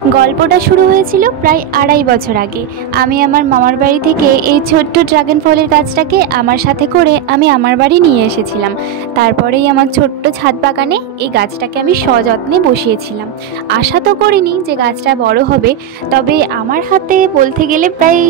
গল্পটা শুরু হয়েছিল প্রায় ২.৫ বছর আগে। আমি আমার মামার বাড়ি থেকে এই ছোট্ট ড্রাগন ফলের গাছটাকে আমার সাথে করে আমি আমার বাড়ি নিয়ে এসেছিলাম। তারপরেই আমার ছোট্ট ছাদ বাগানে এই গাছটাকে আমি সযত্নে বসিয়েছিলাম। আশা তো করিনি যে গাছটা বড় হবে, তবে আমার হাতে বলতে গেলে প্রায়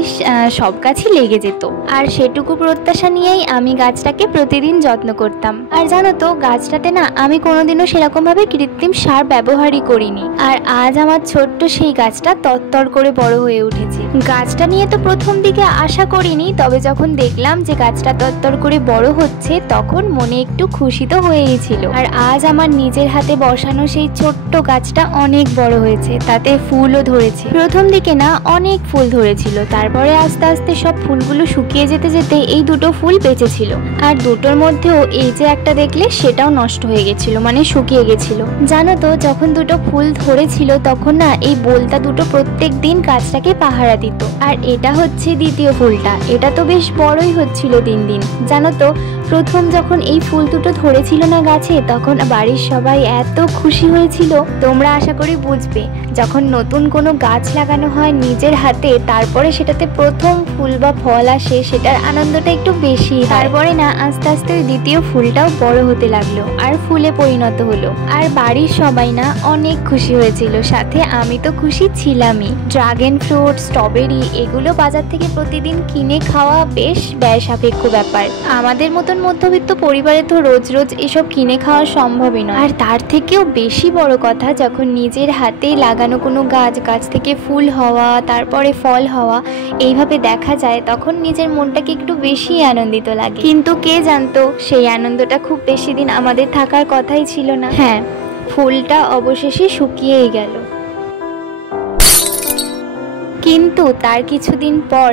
সব গাছই লেগে যেত। আর সেটুকু প্রত্যাশা নিয়েই আমি গাছটাকে প্রতিদিন যত্ন করতাম। আর জানো তো, গাছটাতে না আমি কোনোদিনও সেরকমভাবে কৃত্রিম সার ব্যবহারই করিনি। আর আজ আমার ছোট্ট সেই গাছটা তরতর করে বড় হয়ে উঠেছে। গাছটা নিয়ে তো প্রথম দিকে আশা করিনি, তবে যখন দেখলাম যে গাছটা তরতর করে বড় হচ্ছে তখন মনে একটু খুশি তো হয়েই ছিল। আর আজ আমার নিজের হাতে বসানো সেই ছোট্ট গাছটা অনেক বড় হয়েছে, তাতে ফুলও ধরেছে। প্রথম দিকে না অনেক ফুল ধরেছিল, তারপরে আস্তে আস্তে সব ফুলগুলো শুকিয়ে যেতে যেতে এই দুটো ফুল বেঁচেছিল। আর দুটোর মধ্যেও এই যে একটা দেখলে সেটাও নষ্ট হয়ে গেছিল, মানে শুকিয়ে গেছিল। জানো তো, যখন দুটো ফুল ধরেছিল তখন না এই বোলতা দুটো প্রত্যেক দিন গাছটাকে পাহারা দিত। আর এটা হচ্ছে দ্বিতীয় ফুলটা, এটা তো বেশ বড়ই হচ্ছিল দিন দিন। জানো তো, প্রথম যখন এই ফুল দুটো ধরেছিল না গাছে, তখন বাড়ির সবাই এত খুশি হয়েছিল। তোমরা আশা করি বুঝবে, যখন নতুন কোনো গাছ লাগানো হয় নিজের হাতে, তারপরে সেটাতে প্রথম ফুল বা ফল আসে, সেটার আনন্দটা একটু বেশি। তারপরে না আস্তে আস্তে ওই দ্বিতীয় ফুলটাও বড় হতে লাগলো আর ফুলে পরিণত হলো। আর বাড়ির সবাই না অনেক খুশি হয়েছিল, সাথে আমি তো খুশি ছিলামই। ড্রাগন ফ্রুট, স্ট্রবেরি এগুলো বাজার থেকে প্রতিদিন কিনে খাওয়া বেশ ব্যয় সাপেক্ষ ব্যাপার। আমাদের মতন মধ্যবিত্ত পরিবারে তো রোজ রোজ এসব কিনে খাওয়া সম্ভবই নয়। আর তার থেকেও বেশি বড় কথা, যখন নিজের হাতে লাগানো কোনো গাছ থেকে ফুল হওয়া, তারপরে ফল হওয়া, এইভাবে দেখা যায়, তখন নিজের মনটাকে একটু বেশি আনন্দিত লাগে। কিন্তু কে জানতো সেই আনন্দটা খুব বেশি দিন আমাদের থাকার কথাই ছিল না। হ্যাঁ, ফুলটা অবশেষে শুকিয়েই গেল। কিন্তু তার কিছুদিন পর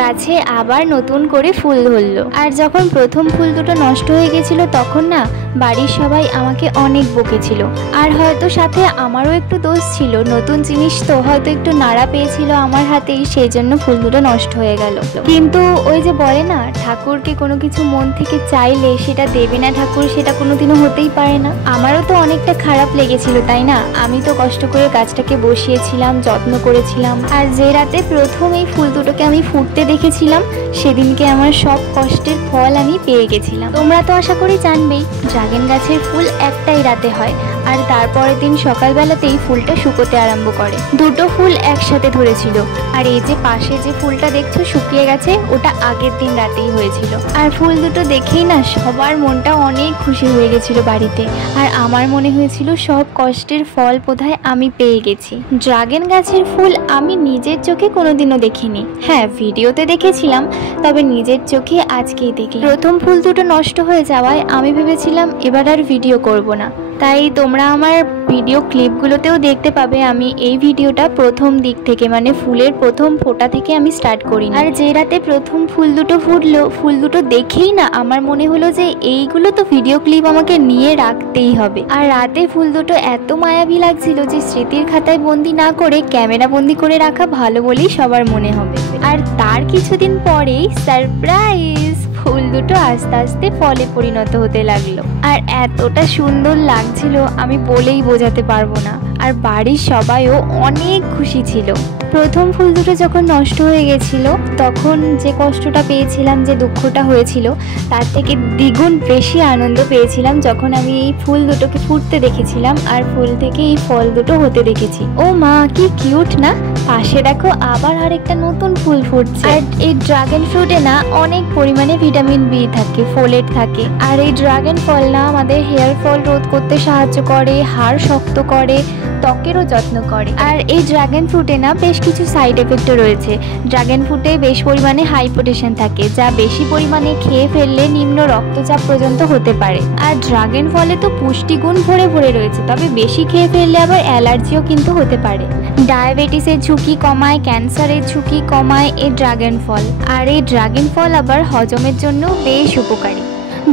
গাছে আবার নতুন করে ফুল ধরলো। আর যখন প্রথম ফুল দুটো নষ্ট হয়ে গেছিল তখন না বাড়ির সবাই আমাকে অনেক বকেছিল। আর হয়তো সাথে আমারও একটু দোষ ছিল, নতুন জিনিস তো হয়তো একটু নাড়া পেয়েছিল আমার হাতেই, সেই জন্য ফুল দুটো নষ্ট হয়ে গেল। কিন্তু ওই যে বলে না, ঠাকুরকে কোনো কিছু মন থেকে চাইলে সেটা দেবে না ঠাকুর, সেটা কোনোদিনও হতেই পারে না। আমারও তো অনেকটা খারাপ লেগেছিল, তাই না? আমি তো কষ্ট করে গাছটাকে বসিয়েছিলাম, যত্ন করেছিলাম। আর যে রাতে প্রথম এই ফুল দুটোকে আমি ফুটতে দেখেছিলাম, সেদিনকে আমার সব কষ্টের ফল আমি পেয়ে গেছিলাম। তোমরা তো আশা করি জানবেই, ড্রাগন গাছের ফুল একটাই রাতে হয়, আর তারপরের দিন সকালবেলাতেই ফুলটা শুকোতে আরম্ভ করে। দুটো ফুল একসাথে ধরেছিল, আর এই যে পাশে যে ফুলটা দেখছো শুকিয়ে গেছে, ওটা আগের দিন রাতেই হয়েছিল। আর ফুল দুটো দেখেই না সবার মনটা অনেক খুশি হয়ে গেছিল বাড়িতে। আর আমার মনে হয়েছিল সব কষ্টের ফল বোধহয় আমি পেয়ে গেছি। ড্রাগন গাছের ফুল আমি নিজের চোখে কোনোদিনও দেখিনি। হ্যাঁ, ভিডিওতে দেখেছিলাম, তবে নিজের চোখে আজকেই দেখি। প্রথম ফুল দুটো নষ্ট হয়ে যাওয়ায় আমি ভেবেছিলাম এবার আর ভিডিও করব না। তাই তোমরা আমার ভিডিও ক্লিপগুলোতেও দেখতে পাবে আমি এই ভিডিওটা প্রথম দিক থেকে, মানে ফুলের প্রথম ফোঁটা থেকে আমি স্টার্ট করি। আর যে রাতে প্রথম ফুল দুটো ফুটলো, ফুল দুটো দেখেই না আমার মনে হলো যে এইগুলো তো ভিডিও ক্লিপ আমাকে নিয়ে রাখতেই হবে। আর রাতে ফুল দুটো এত মায়াবী লাগছিল যে স্মৃতির খাতায় বন্দি না করে ক্যামেরা বন্দি করে রাখা ভালো বলেই সবার মনে হবে। আর তার কিছুদিন পরেই সারপ্রাইজ, ফুল দুটো আস্তে আস্তে ফলে পরিণত হতে লাগলো। আর এতটা সুন্দর লাগছিল আমি বলেই বোঝাতে পারবো না। আর বাড়ির সবাইও অনেক খুশি ছিল। প্রথম ফুল দুটো যখন নষ্ট হয়ে গেছিল তখন যে কষ্টটা পেয়েছিলাম, যে দুঃখটা হয়েছিল, তার থেকে দ্বিগুণ বেশি আনন্দ পেয়েছিলাম যখন আমি এই ফুল দুটোকে ফুটতে দেখেছিলাম আর ফুল থেকে এই ফল দুটো হতে দেখেছি। ও মা, কি কিউট না! পাশে দেখো আবার আরেকটা নতুন ফুল ফুটছে। আর এই ড্রাগন ফ্রুটে না অনেক পরিমাণে ভিটামিন বি থাকে, ফোলেট থাকে। আর এই ড্রাগন ফল না আমাদের হেয়ার ফল রোধ করতে সাহায্য করে, হাড় শক্ত করে, ত্বকেরও যত্ন করে। আর এই ড্রাগন ফ্রুটে না বেশ কিছু সাইড এফেক্টও রয়েছে। ড্রাগন ফ্রুটে বেশ পরিমাণে হাই পটেশিয়াম থাকে, যা বেশি পরিমাণে খেয়ে ফেললে নিম্ন রক্তচাপ পর্যন্ত হতে পারে। আর ড্রাগন ফলে তো পুষ্টিগুণ ভরে ভরে রয়েছে, তবে বেশি খেয়ে ফেললে আবার অ্যালার্জিও কিন্তু হতে পারে। ডায়াবেটিসের ঝুঁকি কমায়, ক্যান্সারের ঝুঁকি কমায় এই ড্রাগন ফল। আর এই ড্রাগন ফল আবার হজমের জন্য বেশ উপকারী।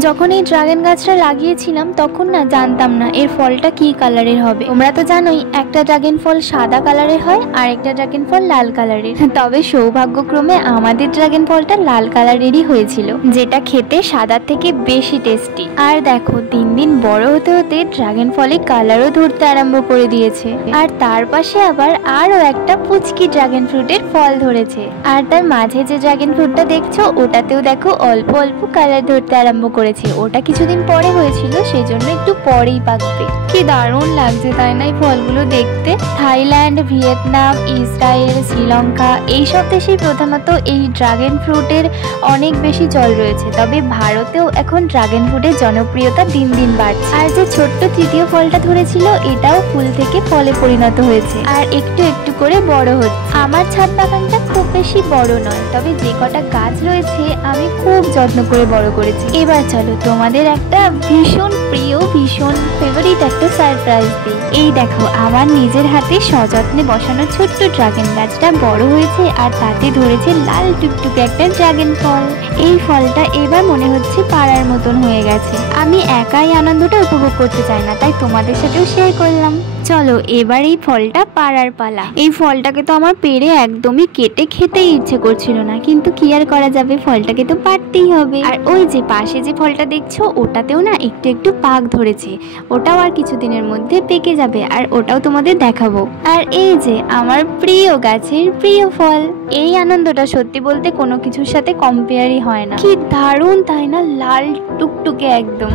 যখন এই ড্রাগন গাছটা লাগিয়েছিলাম তখন না জানতাম না এর ফলটা কি কালারের হবে। তোমরা তো জানোই একটা ড্রাগন ফল সাদা কালারের হয় আর একটা ড্রাগন ফল লাল কালারের। তবে সৌভাগ্যক্রমে আমাদের ড্রাগন ফলটা লাল কালারেরই হয়েছিল, যেটা খেতে সাদার থেকে বেশি টেস্টি। আর দেখো দিন দিন বড় হতে হতে ড্রাগন ফলে কালারও ধরতে আরম্ভ করে দিয়েছে। আর তার পাশে আবার আরো একটা পুচকি ড্রাগন ফ্রুটের ফল ধরেছে। আর তার মাঝে যে ড্রাগন ফ্রুটটা দেখছো ওটাতেও দেখো অল্প অল্প কালার ধরতে আরম্ভ করেছে। ওটা কিছুদিন পরে হয়েছিল, সেই জন্য একটু পরেই পাকবে। কি দারুণ লাগছে তাই না এই ফলগুলো দেখতে। থাইল্যান্ড, ভিয়েতনাম, ইসরায়েল, শ্রীলঙ্কা এইসব দেশেই প্রধানত এই ড্রাগন ফ্রুটের অনেক বেশি চল রয়েছে। তবে ভারতেও এখন ড্রাগন ফ্রুটের জনপ্রিয়তা দিন দিন বাড়ছে। আর যে ছোট্ট তৃতীয় ফলটা ধরেছিল এটাও ফুল থেকে ফলে পরিণত হয়েছে আর একটু একটু করে বড় হচ্ছে। আমার ছাদ বাগানটা খুব বেশি বড় নয়, তবে যে কটা গাছ রয়েছে আমি খুব যত্ন করে বড় করেছি। এবার চলো তোমাদের একটা ভীষণ প্রিয়, ভীষণ ফেভারিট একটা সারপ্রাইজ দিই। এই দেখো আমার নিজের হাতে সযত্নে বসানো ছোট্ট ড্রাগন গাছটা বড় হয়েছে আর তাতে ধরেছে লাল টুকটুকে একটা ড্রাগন ফল। এই ফলটা এবার মনে হচ্ছে পাড়ার মতন হয়ে গেছে। আমি একাই আনন্দটা উপভোগ করতে চাই না, তাই তোমাদের সাথেও শেয়ার করলাম। চলো এবার এই ফলটা পাড়ার পালা। এই ফলটাকে তো আমার পেড়ে একদমই কেটে খেতেই ইচ্ছে করছিল না, কিন্তু কি আর করা যাবে, ফলটাকে তো পাড়তেই হবে। আর ওই যে পাশে যে ফলটা দেখছো ওটাতেও না একটু একটু পাক ধরেছে, ওটাও আর কিছুদিনের মধ্যে পেকে যাবে আর ওটাও তোমাদের দেখাবো। আর এই যে আমার প্রিয় গাছের প্রিয় ফল, এই আনন্দটা সত্যি বলতে কোনো কিছুর সাথে কম্পেয়ারই হয় না। কি দারুণ তাই না, লাল টুকটুকে একদম।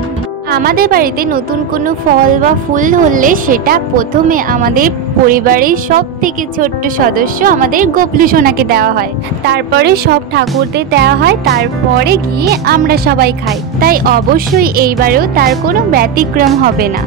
আমাদের বাড়িতে নতুন কোনো ফল বা ফুল ধরলে সেটা প্রথমে আমাদের পরিবারের সব থেকে ছোট্ট সদস্য আমাদের গপলু সোনাকে দেওয়া হয়, তারপরে সব ঠাকুরদের দেওয়া হয়, তারপরে গিয়ে আমরা সবাই খাই। তাই অবশ্যই এইবারেও তার কোনো ব্যতিক্রম হবে না।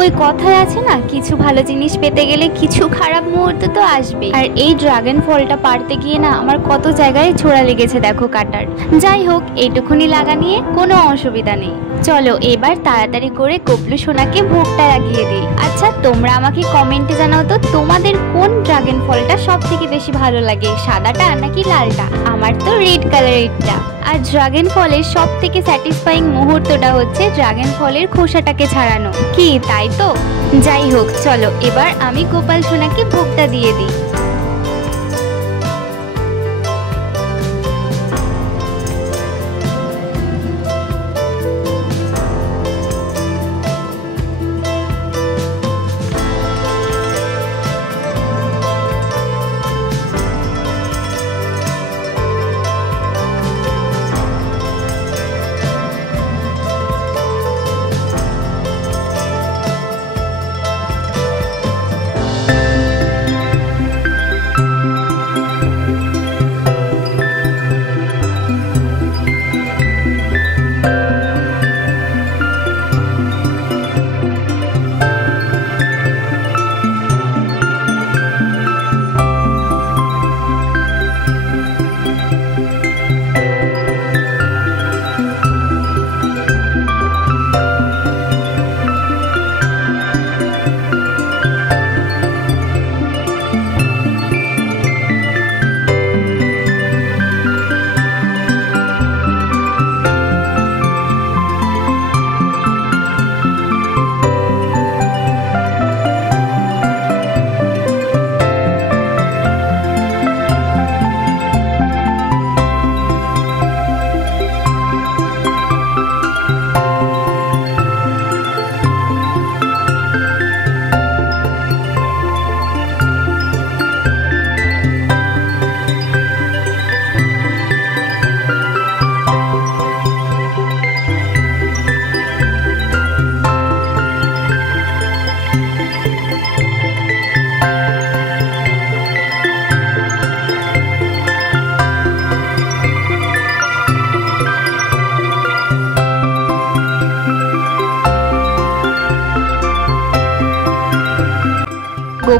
ওই কথায় আছে না, কিছু ভালো জিনিস পেতে গেলে কিছু খারাপ মুহূর্ত তো আসবে। আর এই ড্রাগন ফলটা পারতে গিয়ে না আমার কত জায়গায় ছোড়া লেগেছে দেখো কাটার। যাই হোক এইটুকুনি লাগা নিয়ে কোনো অসুবিধা নেই। চলো এবার তাড়াতাড়ি করে গপলু সোনাকে ভোগটা লাগিয়ে দিই। আচ্ছা তোমরা আমাকে কমেন্টে জানাও তো তোমাদের কোন ড্রাগন ফলটা সব থেকে বেশি ভালো লাগে, সাদাটা নাকি লালটা? আমার তো রেড কালারেরটা। আর ড্রাগন ফলের সব থেকে স্যাটিসফাইং মুহূর্তটা হচ্ছে ড্রাগন ফলের খোসাটাকে ছাড়ানো। কি তাই তো? যাই হোক চলো এবার আমি গোপাল সোনাকে ভোগটা দিয়ে দিই।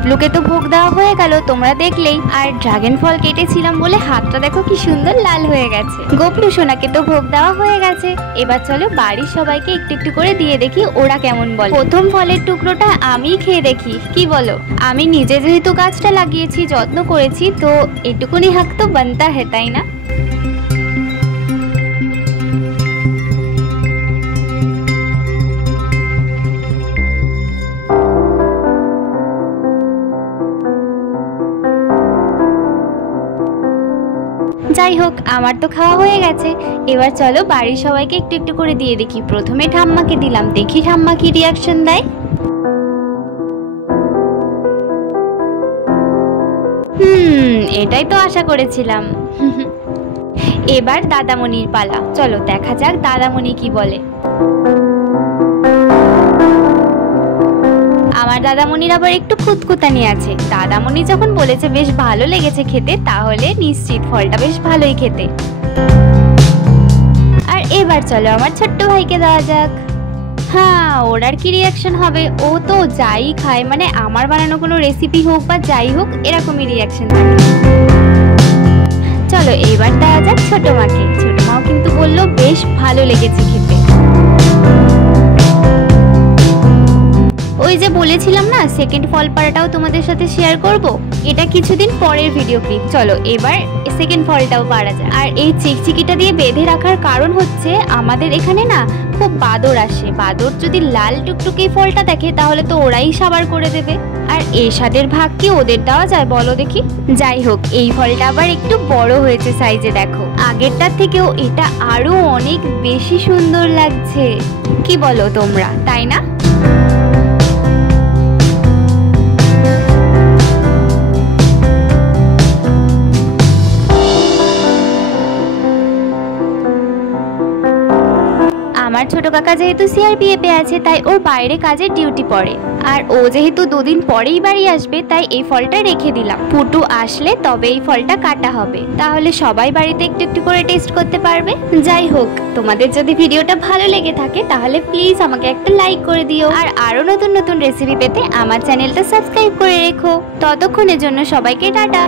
গপলুকে তো ভোগ দেওয়া হয়ে গেল, তোমরা দেখলেই। আর ড্রাগন ফল কেটেছিলাম বলে হাতটা দেখো কি সুন্দর লাল হয়ে গেছে। গপলু সোনাকে তো ভোগ দেওয়া হয়ে গেছে, এবার চলো বাড়ির সবাইকে একটু একটু করে দিয়ে দেখি ওরা কেমন বলে। প্রথম ফলের টুকরোটা আমি খেয়ে দেখি, কি বলো? আমি নিজে যেহেতু গাছটা লাগিয়েছি, যত্ন করেছি, তো এটুকুনি হাক তো বানতা হে, তাই না? যাই হোক, আমার তো খাওয়া হয়ে গেছে, এবার চলো বাড়ির সবাইকে একটু একটু করে দিয়ে দেখি। প্রথমে ঠাম্মাকে দিলাম, দেখি ঠাম্মা কি রিয়াকশন দেয়। এটাই তো আশা করেছিলাম। এবার দাদামণির পালা, চলো দেখা যাক দাদামণি কি বলে। আমার দাদামণির আবার একটু খুঁতখুঁতানি আছে। দাদামণি যখন বলেছে বেশ ভালো লেগেছে খেতে, তাহলে নিশ্চিত ফলটা বেশ ভালোই খেতে। আর এবার চলো আমার ছোট্ট ভাইকে দেওয়া যাক। হ্যাঁ, ওর আর কি রিয়াকশন হবে, ও তো যাই খায়, মানে আমার বানানো কোনো রেসিপি হোক বা যাই হোক, এরকমই রিয়াকশন থাকে। চলো এইবার দেওয়া যাক ছোট মাকে। ছোট মাও কিন্তু বললো বেশ ভালো লেগেছে খেতে। ওই যে বলেছিলাম না, সেকেন্ড ফল পাড়াটাও তোমাদের সাথে শেয়ার করব, এটা কিছুদিন পরের ভিডিও ক্লিপ। চলো এবার সেকেন্ড ফলটাও পাড়া যায়। আর এই চিকচিকিটা দিয়ে বেঁধে রাখার কারণ হচ্ছে, আমাদের এখানে না খুব বাদর আসে। বাদর যদি লাল টুকটুকে ফলটা দেখে, তাহলে তো ওরাই সাবার করে দেবে। আর এই স্বাদের ভাগ কি ওদের দেওয়া যায় বলো দেখি? যাই হোক, এই ফলটা আবার একটু বড় হয়েছে সাইজে, দেখো আগেরটার থেকেও এটা আরো অনেক বেশি সুন্দর লাগছে। কি বলো তোমরা, তাই না? আমার ছোট কাকা যেহেতু সিআরপিএফে আছে, তাই ওর বাইরে কাজের ডিউটি পড়ে। আর ও যেহেতু দুদিন পরেই বাড়ি আসবে, তাই এই ফলটা রেখে দিলাম। পুটু আসলে তবে এই ফলটা কাটা হবে, তাহলে সবাই বাড়িতে একটু একটু করে টেস্ট করতে পারবে। যাই হোক, তোমাদের যদি ভিডিওটা ভালো লেগে থাকে তাহলে প্লিজ আমাকে একটা লাইক করে দিও। আর আরো নতুন নতুন রেসিপি পেতে আমার চ্যানেলটা সাবস্ক্রাইব করে রেখো। ততক্ষণের জন্য সবাইকে টাটা।